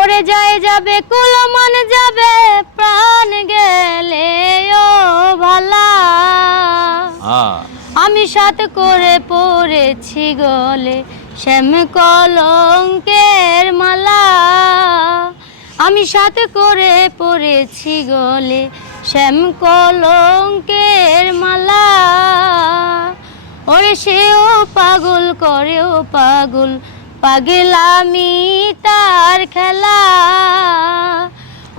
ওরে যায় যাবে কুলমান যাবে প্রাণ গেলে ও ভালা। আমি সাথে করে পড়েছি গলে শ্যাম কলঙ্কের মালা। আমি সাথে করে পড়েছি গলে শ্যাম কলঙ্কের মালা। ওরে সেও পাগল করেও পাগল পাগল আমি তার খেলা।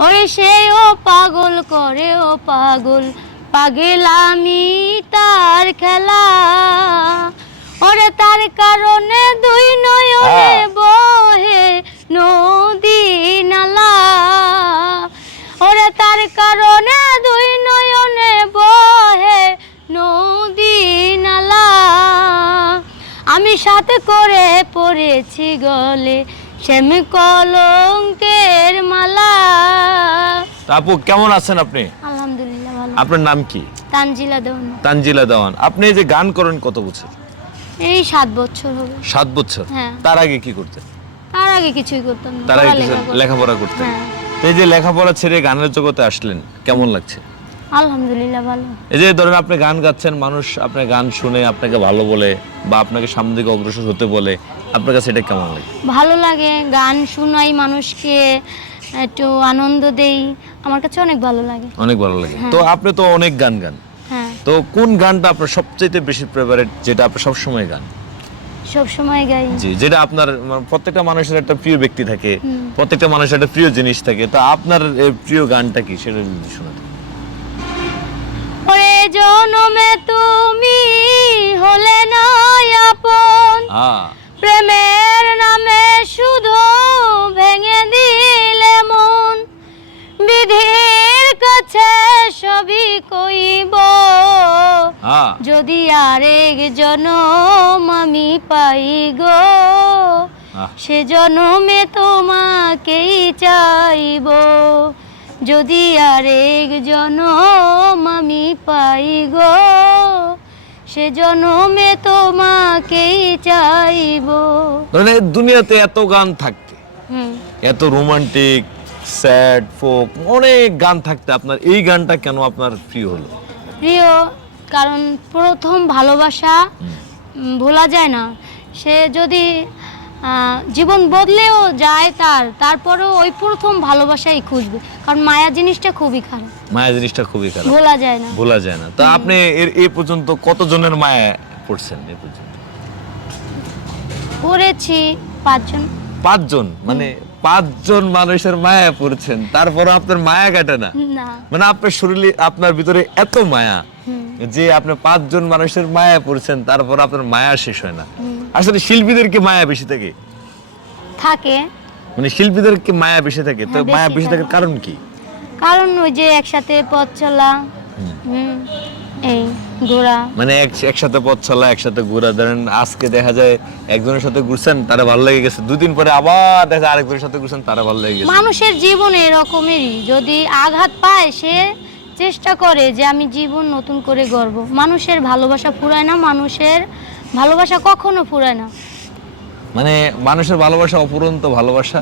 ওরে সেও পাগল করে ও পাগল। পাগলামি তার খেলা। ওরে তার কারণে দুই নয়নে আমি সাথে করে পড়েছি গলে শ্যাম কলঙ্কের মালা। আপু কেমন আছেন আপনি? আলহামদুলিল্লাহ ভালো। আপনার নাম কি? তানজিলা দেওয়ান। তানজিলা দেওয়ান। আপনি এই যে গান করেন কত বছর? এই সাত বছর হবে। সাত বছর? হ্যাঁ। তার আগে কি করতেন? তার আগে কিছুই করতাম না তার আগে। লেখাপড়া করতেন। হ্যাঁ। এই যে লেখাপড়া ছেড়ে গানের জগতে আসলেন কেমন লাগছে? আলহামদুলিল্লাহ ভালো। এই যে ধরেন আপনি গান গাচ্ছেন মানুষ আপনার গান শুনে আপনাকে ভালো বলে বা আপনাকে সামনে দিকে অগ্রসর হতে বলে আপনার কাছে এটা কেমন লাগে? ভালো লাগে গান শোনাই মানুষকে একটু আনন্দ দেই আমার কাছে অনেক ভালো লাগে। অনেক ভালো লাগে। তো আপনি তো অনেক গান গান। হ্যাঁ। তো কোন গানটা আপনার সবচেয়ে বেশি ফেভারিট যেটা আপনার সবসময় গান? সব সময় গাই। জি যেটা আপনার মানে প্রত্যেকটা মানুষের একটা প্রিয় ব্যক্তি থাকে প্রত্যেকটা মানুষের একটা প্রিয় জিনিস থাকে তো আপনার প্রিয় গানটা কি? সেটা যদি শোনাতে জনমে তুমি হলে না আপন। প্রেমের নামে শুধু ভেঙে দিলে মন। বিধির কাছে সবই কইব। যদি আরেক জনম আমি পাই গো সে জনমে তোমাকেই চাইব। যদি আরেক জনম আমি পাই গো সে জনমে তোমাকেই চাইব। মানে দুনিয়াতে এত গান থাকতে হুম। এত রোমান্টিক স্যাড ফোক অনেক গান থাকতে আপনার এই গানটা কেন আপনার প্রিয় হলো? প্রিয় কারণ প্রথম ভালোবাসা ভোলা যায় না। সে যদি জীবন বদলেও যায় তার তারপরেও ওই প্রথম ভালোবাসাই খুঁজবে। কারণ মায়া জিনিসটা খুবই খারাপ। মায়া জিনিসটা খুবই খারাপ। ভোলা যায় না। বলা যায় না। তো আপনি এর এ পর্যন্ত কতজনের মায়া পড়ছেন এ পর্যন্ত? পড়েছি পাঁচজন। পাঁচজন? মানে পাঁচজন মানুষের মায়া পড়ছেন। তারপর আপনার মায়া কাটে না। মানে আপনার শরীরে আপনার ভিতরে এত মায়া যে আপনি পাঁচজন মানুষের মায়া পড়ছেন তারপর আপনার মায়া শেষ হয় না। আসলে শিল্পীদেরকে মায়া বেশি থাকে? থাকে। মানে শিল্পীদেরকে মায়া বেশি থাকে? তো হ্যাঁ, মায়া বেশি থাকার কারণ কি? কারণ ওই যে একসাথে পথ চলা। হুম, এই ঘোরা মানে একসাথে পথ চলা একসাথে ঘোরা। ধরেন আজকে দেখা যায় একজনের সাথে ঘুরছেন তারা ভালো লেগে গেছে। দুদিন পরে আবার দেখা যায় আরেকজনের সাথে ঘুরছেন তারা ভালো লেগে গেছে। মানুষের জীবন এরকমেরই। যদি আঘাত পায় সে চেষ্টা করে যে আমি জীবন নতুন করে গর্ব মানুষের ভালোবাসা ফুরায় না মানুষের ভালোবাসা কখনো ফুরায় না। মানে মানুষের ভালোবাসা অপুরন্ত ভালোবাসা।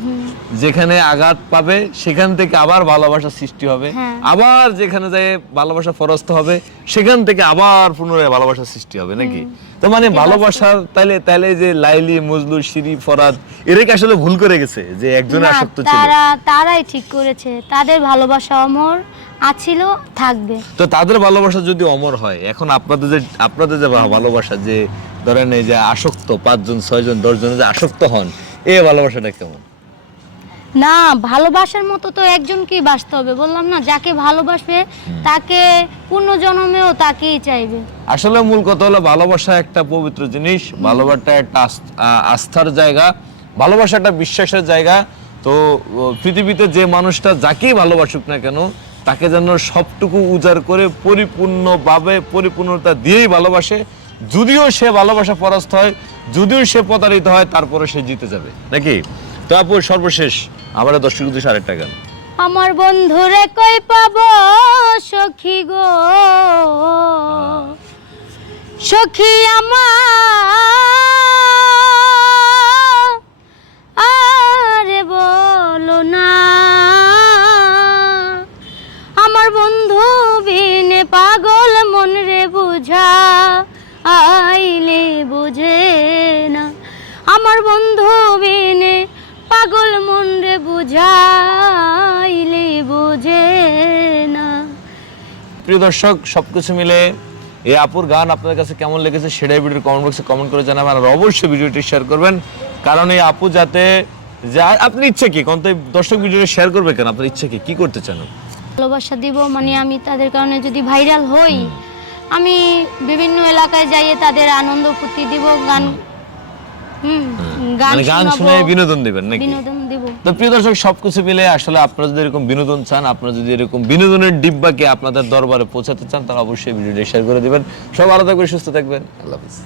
যেখানে আঘাত পাবে সেখান থেকে আবার ভালোবাসা সৃষ্টি হবে। হ্যাঁ। আবার যেখানে যায় ভালোবাসা ফরস্ত হবে সেখান থেকে আবার পুনরায় ভালোবাসা সৃষ্টি হবে নাকি? তো মানে ভালোবাসার তাইলে তাইলে যে লাইলি মজলু শিরি ফরাদ এরা কি আসলে ভুল করে গেছে যে একজনে আসক্ত ছিল? তারা তারাই ঠিক করেছে। তাদের ভালোবাসা অমর আছিল থাকবে। তো তাদের ভালোবাসা যদি অমর হয় এখন আপনাদের যে আপনাদের যে ভালোবাসা যে ধরেন এই যে আসক্ত পাঁচজন ছয়জন দশজন যে আসক্ত হন এই ভালোবাসাটা কেমন? না ভালোবাসার মতো তো একজনকেই বাসতে হবে বললাম না যাকে ভালোবাসবে তাকে পুনর্জন্মেও তাকেই চাইবে। আসলে মূল কথা হলো ভালোবাসা একটা পবিত্র জিনিস ভালোবাসা একটা আস্থার জায়গা ভালোবাসা একটা বিশ্বাসের জায়গা। তো পৃথিবীতে যে মানুষটা যাকেই ভালোবাসুক না কেন তাকে যেন সবটুকু উজাড় করে পরিপূর্ণভাবে পরিপূর্ণতা দিয়েই ভালোবাসে। যদিও সে ভালোবাসা পরাস্ত হয়, যদিও সে প্রতারিত হয়, তারপরে সে জিতে যাবে। নাকি? তো আপু, সর্বশেষ, আমার দর্শক উদ্দেশ্যে আরেকটা গান। আমার বন্ধুরে কই পাব, সখী গো। সখী আমার আমার বন্ধু বিনে পাগল মন রে বুঝাইলে বুঝে না। প্রিয় দর্শক সবকিছু মিলে এই আপুর গান আপনার কাছে কেমন লেগেছে সেটাই ভিডিওর কমেন্ট বক্সে কমেন্ট করে জানাবেন আর অবশ্যই ভিডিওটি শেয়ার করবেন। কারণ এই আপু যাতে যা আপনি ইচ্ছে কি? কোন দর্শক ভিডিওটি শেয়ার করবে কেন? আপনার ইচ্ছে কি? কি করতে চান? ভালোবাসা দিব মানে আমি তাদের কারণে যদি ভাইরাল হই আমি বিভিন্ন এলাকায় যাইয়ে তাদের আনন্দ ফুটি দিব গান মানে গান শুনে বিনোদন দিবেন নাকি? বিনোদন দিব। তো প্রিয় দর্শক সবকিছু মিলে আসলে আপনারা যদি এরকম বিনোদন চান আপনারা যদি এরকম বিনোদনের ডিব্বাকে আপনাদের দরবারে পৌঁছাতে চান তাহলে অবশ্যই ভিডিওটি শেয়ার করে দিবেন। সব আলাদা করে সুস্থ থাকবেন। আল্লাহ হাফিজ।